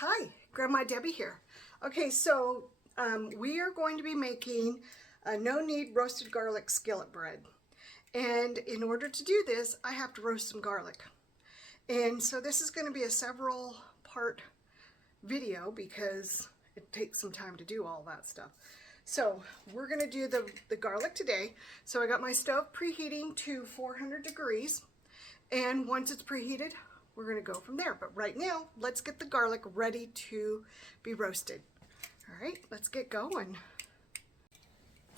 Hi, Grandma Debbie here. Okay, so we are going to be making a no-knead roasted garlic skillet bread. And in order to do this, I have to roast some garlic. And so this is going to be a several part video because it takes some time to do all that stuff. So we're going to do the garlic today. So I got my stove preheating to 400 degrees. And once it's preheated, we're going to go from there. But right now, let's get the garlic ready to be roasted. All right, let's get going.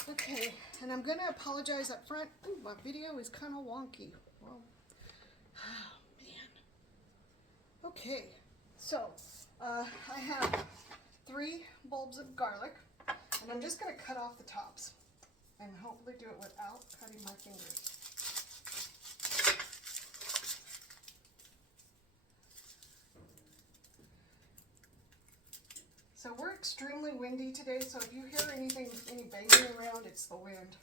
Okay, and I'm going to apologize up front. Ooh, my video is kind of wonky. Well, oh, man. Okay, so I have 3 bulbs of garlic, and I'm just going to cut off the tops and hopefully do it without cutting my fingers. So we're extremely windy today, so if you hear any banging around, it's the wind.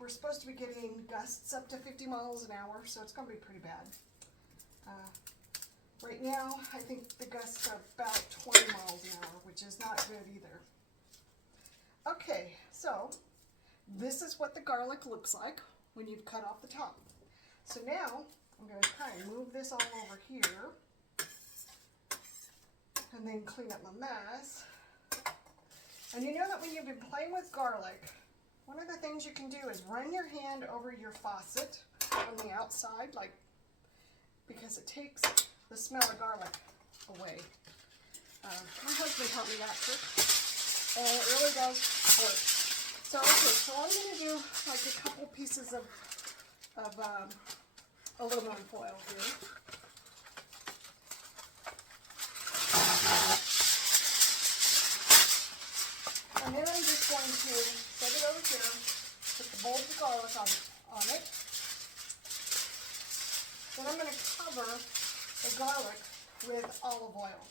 We're supposed to be getting gusts up to 50 miles an hour, so it's going to be pretty bad. Right now, I think the gusts are about 20 miles an hour, which is not good either. Okay, so this is what the garlic looks like when you've cut off the top. So now, I'm going to kind of move this all over here. And then clean up my mess. And you know that when you've been playing with garlic, one of the things you can do is run your hand over your faucet on the outside, because it takes the smell of garlic away. My husband taught me that trick, and it really does work. So okay, so I'm going to do like a couple pieces of aluminum foil here. And then I'm just going to set it over here, put the bulbs of garlic on it. Then I'm going to cover the garlic with olive oil.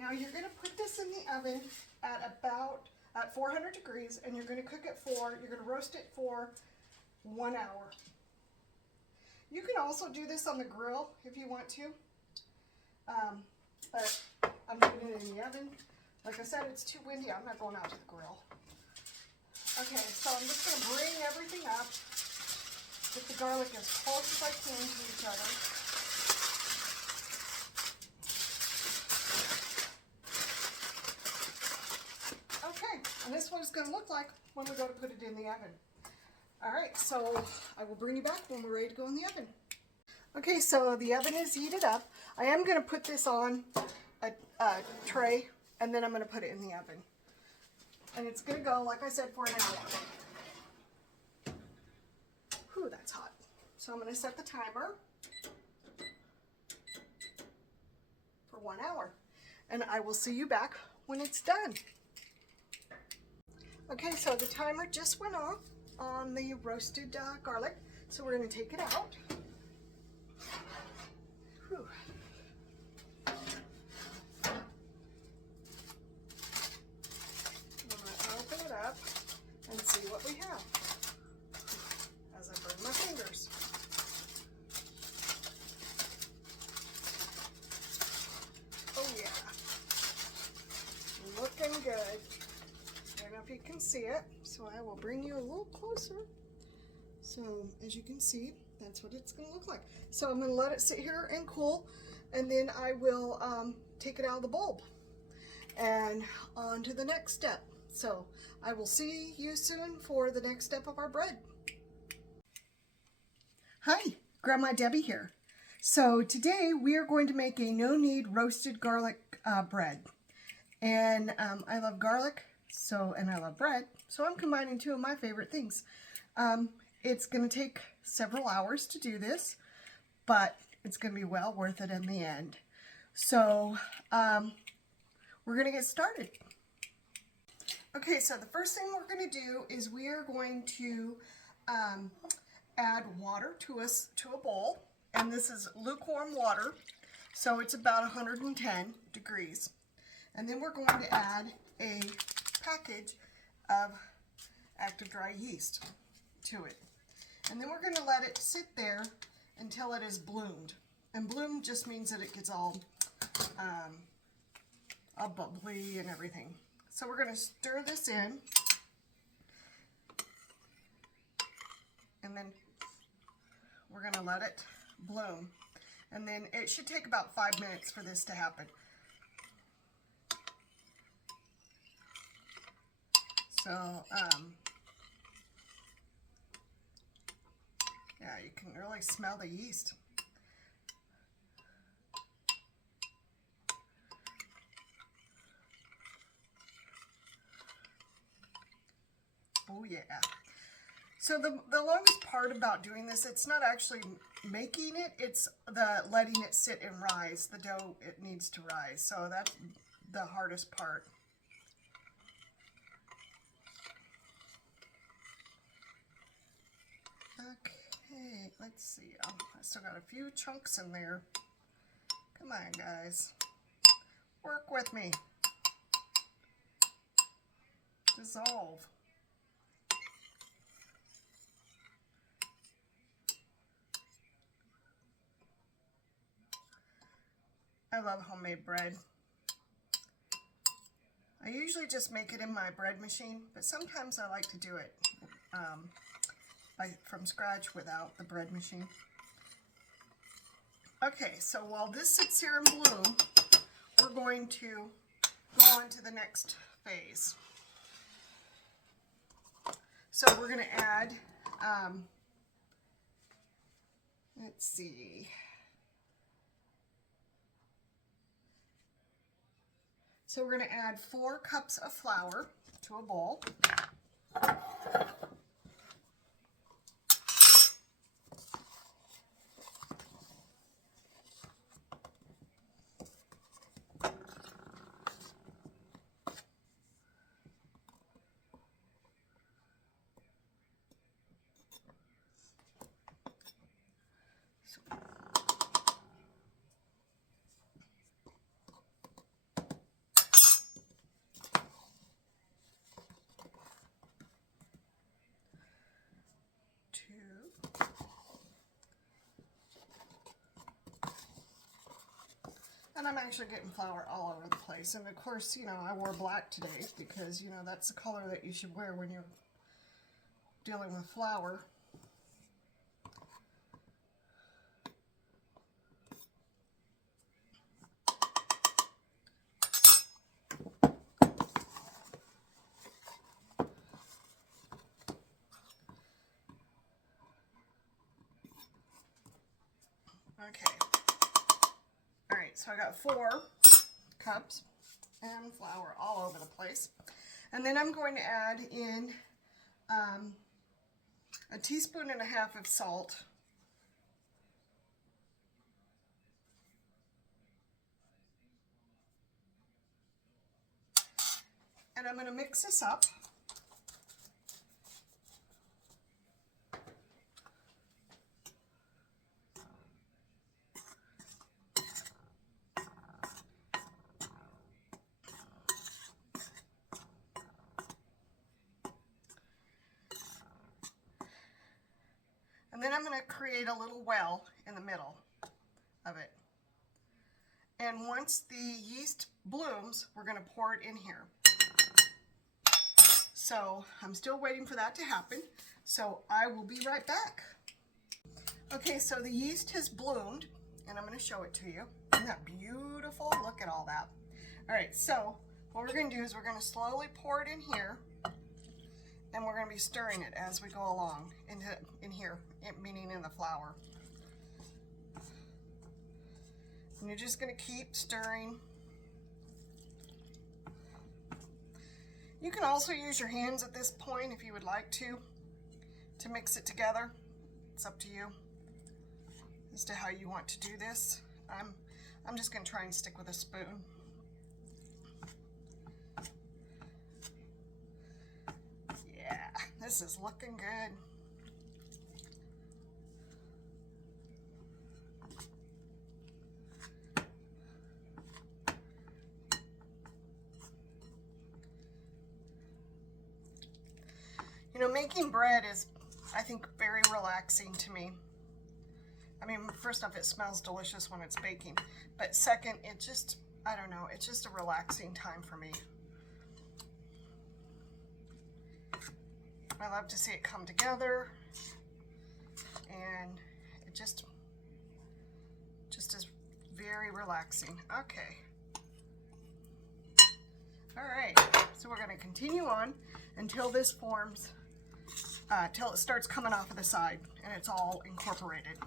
Now you're going to put this in the oven at 400 degrees, and you're going to you're going to roast it for 1 hour. You can also do this on the grill if you want to, but I'm putting it in the oven. Like I said, it's too windy. I'm not going out to the grill. Okay, so I'm just going to bring everything up. Get the garlic as close as I can to each other. Okay, and this is what it's going to look like when we go to put it in the oven. All right, so I will bring you back when we're ready to go in the oven. Okay, so the oven is heated up. I am going to put this on a tray, and then I'm going to put it in the oven. And it's going to go, like I said, for an hour. Whew, that's hot. So I'm going to set the timer for 1 hour. And I will see you back when it's done. Okay, so the timer just went off on the roasted garlic. So we're going to take it out. Whew. Up and see what we have as I burn my fingers. Oh yeah, looking good. I don't know if you can see it, so I will bring you a little closer. So as you can see, that's what it's going to look like. So I'm going to let it sit here and cool, and then I will take it out of the bulb and on to the next step. So I will see you soon for the next step of our bread. Hi, Grandma Debbie here. So today we are going to make a no-knead roasted garlic bread. And I love garlic, and I love bread, so I'm combining 2 of my favorite things. It's going to take several hours to do this, but it's going to be well worth it in the end. So we're going to get started. Okay, so the first thing we're going to do is we are going to add water to a bowl, and this is lukewarm water, so it's about 110 degrees. And then we're going to add a package of active dry yeast to it. And then we're going to let it sit there until it is bloomed. And bloom just means that it gets all bubbly and everything. So we're going to stir this in. And then we're going to let it bloom. And then it should take about 5 minutes for this to happen. So, yeah, you can really smell the yeast. Oh yeah. So the longest part about doing this, it's not actually making it, it's the letting it sit and rise. The dough, it needs to rise. So that's the hardest part. Okay, let's see. I still got a few chunks in there. Come on, guys. Work with me. Dissolve. I love homemade bread. I usually just make it in my bread machine, but sometimes I like to do it from scratch without the bread machine. Okay, so while this sits here and bloom, we're going to go on to the next phase. So we're going to add, let's see. So we're going to add 4 cups of flour to a bowl. And I'm actually getting flour all over the place. And of course, you know, I wore black today because, you know, that's the color that you should wear when you're dealing with flour. Okay. All right, so I got 4 cups and flour all over the place. And then I'm going to add in a teaspoon and a half of salt. And I'm going to mix this up. And then I'm going to create a little well in the middle of it. And once the yeast blooms, we're going to pour it in here. So I'm still waiting for that to happen. So I will be right back. Okay, so the yeast has bloomed, and I'm going to show it to you. Isn't that beautiful? Look at all that. All right, so what we're going to do is we're going to slowly pour it in here. And we're going to be stirring it as we go along in here, meaning in the flour. And you're just going to keep stirring. You can also use your hands at this point if you would like to mix it together. It's up to you as to how you want to do this. I'm just going to try and stick with a spoon. This is looking good. You know, making bread is, I think, very relaxing to me I mean, first off, it smells delicious when it's baking, but second, it just, I don't know, it's just a relaxing time for me. I love to see it come together, and it just is very relaxing. Okay. All right, so we're going to continue on until this forms, till it starts coming off of the side and it's all incorporated.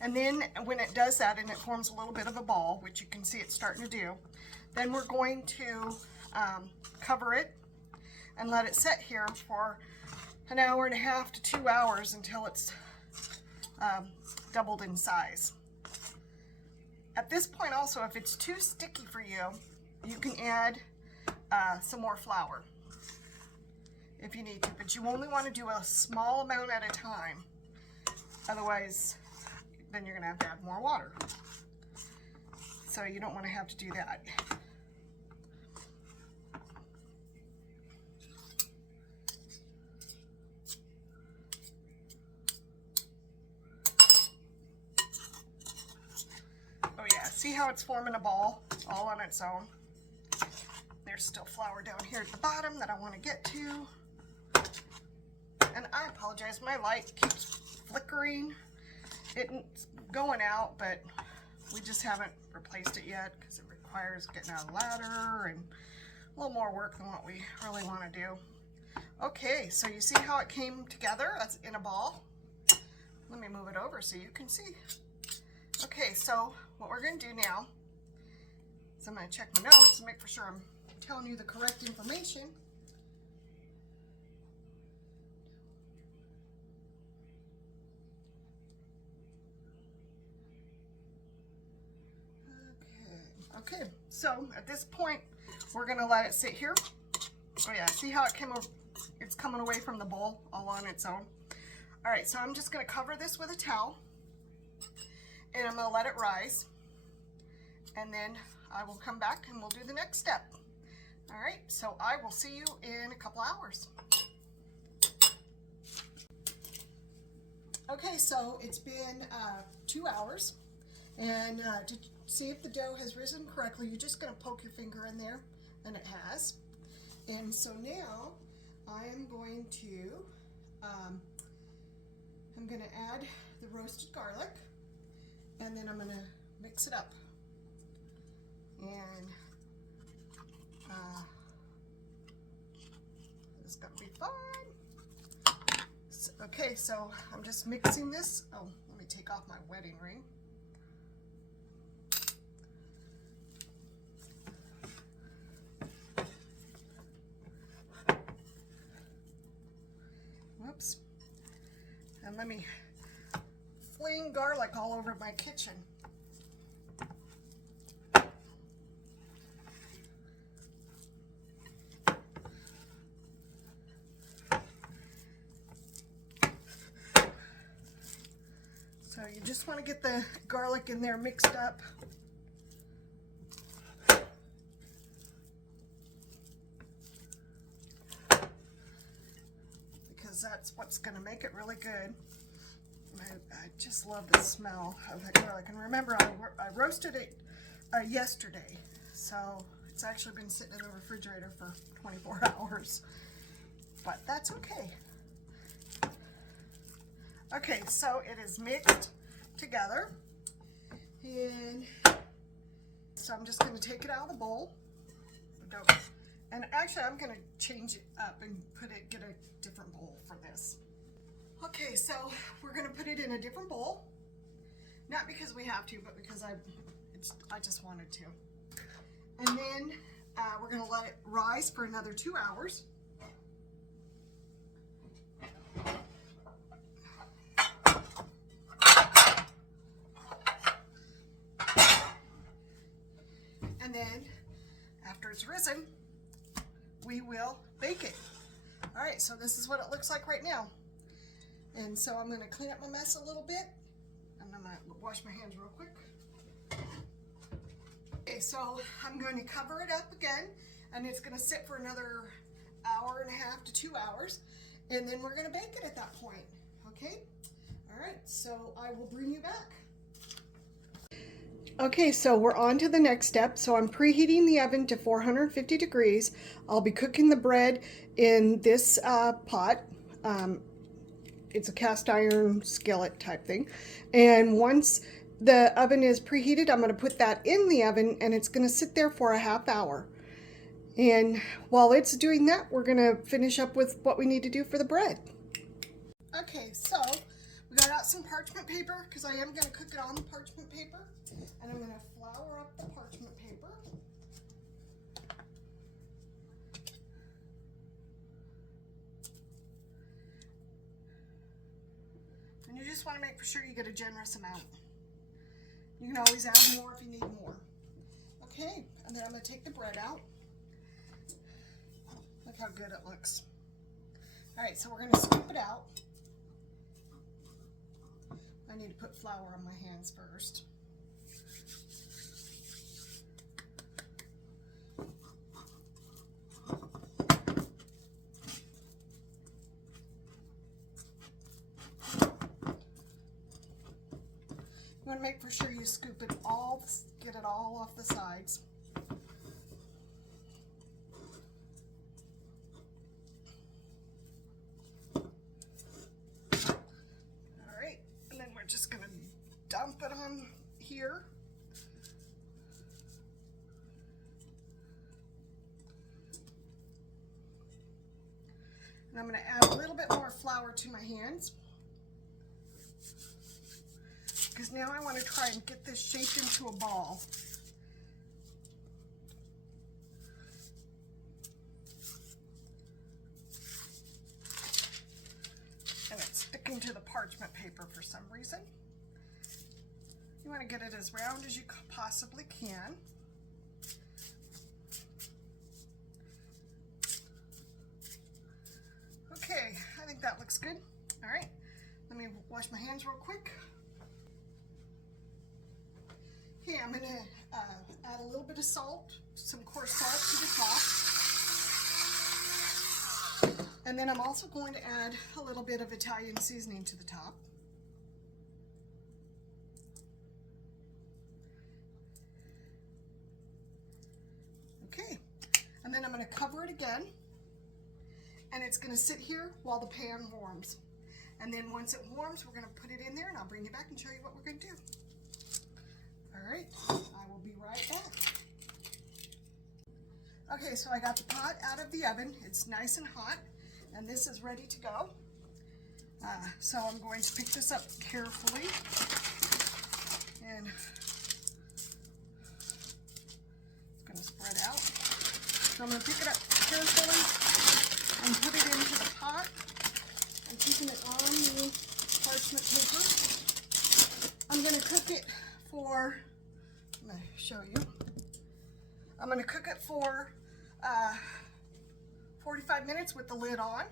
And then when it does that and it forms a little bit of a ball, which you can see it's starting to do, then we're going to cover it and let it sit here for an hour and a half to 2 hours until it's doubled in size. At this point also, if it's too sticky for you, you can add some more flour if you need to, but you only want to do a small amount at a time. Otherwise, then you're going to have to add more water. So you don't want to have to do that. Oh yeah, see how it's forming a ball all on its own? There's still flour down here at the bottom that I want to get to. And I apologize, my light keeps flickering. It's going out, but we just haven't replaced it yet because it requires getting out of the ladder and a little more work than what we really want to do. Okay, so you see how it came together as in a ball? Let me move it over so you can see. Okay, so what we're going to do now is I'm going to check my notes and make for sure I'm telling you the correct information. Okay, so at this point, we're going to let it sit here. Oh yeah, see how it came over? It's coming away from the bowl all on its own. All right, so I'm just going to cover this with a towel, and I'm going to let it rise, and then I will come back and we'll do the next step. All right, so I will see you in a couple hours. Okay, so it's been 2 hours, and to see if the dough has risen correctly, you're just going to poke your finger in there, and it has. And so now I am going to add the roasted garlic, and then I'm going to mix it up. And it's going to be fine. So, okay, so I'm just mixing this. Oh, let me take off my wedding ring. Whoops. And let me fling garlic all over my kitchen. So you just want to get the garlic in there mixed up. Because that's what's going to make it really good. I just love the smell of the garlic. And remember, I roasted it yesterday, so it's actually been sitting in the refrigerator for 24 hours. But that's okay. Okay, so it is mixed together, and so I'm just going to take it out of the bowl. And actually, I'm going to change it up and get a different bowl for this. Okay, so we're going to put it in a different bowl, not because we have to, but because I just wanted to. And then we're going to let it rise for another 2 hours. And then, after it's risen, we will bake it. All right, so this is what it looks like right now. And so I'm going to clean up my mess a little bit, and I'm going to wash my hands real quick. Okay, so I'm going to cover it up again, and it's going to sit for another hour and a half to 2 hours, and then we're going to bake it at that point. Okay? All All right, so I will bring you back. Okay, so we're on to the next step. So I'm preheating the oven to 450 degrees. I'll be cooking the bread in this pot. It's a cast iron skillet type thing. And once the oven is preheated, I'm going to put that in the oven and it's going to sit there for a half hour. And while it's doing that, we're going to finish up with what we need to do for the bread. Okay, so we got out some parchment paper because I am going to cook it on the parchment paper. And I'm going to flour up the parchment paper. And you just want to make sure you get a generous amount. You can always add more if you need more. Okay, and then I'm going to take the bread out. Look how good it looks. All right, so we're going to scoop it out. I need to put flour on my hands first. You want to make for sure you scoop it all, get it all off the sides. All right, and then we're just going to dump it on here. And I'm going to add a little bit more flour to my hands. Because now I want to try and get this shaped into a ball. And it's sticking to the parchment paper for some reason. You want to get it as round as you possibly can. Okay, I think that looks good. All right, let me wash my hands real quick. Okay, I'm going to add a little bit of salt, some coarse salt to the top. And then I'm also going to add a little bit of Italian seasoning to the top. Okay, and then I'm going to cover it again. And it's going to sit here while the pan warms. And then once it warms, we're going to put it in there and I'll bring you back and show you what we're going to do. All right, I will be right back. Okay, so I got the pot out of the oven. It's nice and hot, and this is ready to go. So I'm going to pick this up carefully, and it's going to spread out. So I'm going to pick it up carefully and put it into the pot. I'm keeping it on the parchment paper. I'm going to cook it for, I'm going to show you. I'm going to cook it for 45 minutes with the lid on,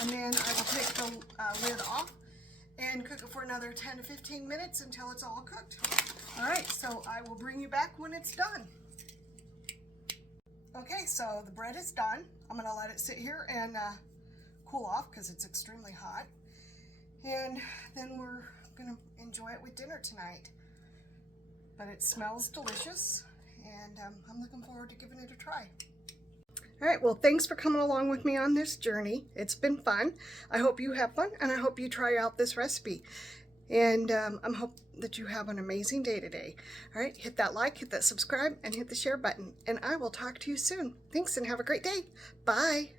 and then I will take the lid off and cook it for another 10 to 15 minutes until it's all cooked. All right, so I will bring you back when it's done. Okay, so the bread is done. I'm going to let it sit here and cool off because it's extremely hot, and then we're going to enjoy it with dinner tonight. But it smells delicious, and I'm looking forward to giving it a try. All right, well, thanks for coming along with me on this journey. It's been fun. I hope you have fun, and I hope you try out this recipe. And I hope that you have an amazing day today. All right, hit that like, hit that subscribe, and hit the share button. And I will talk to you soon. Thanks, and have a great day. Bye.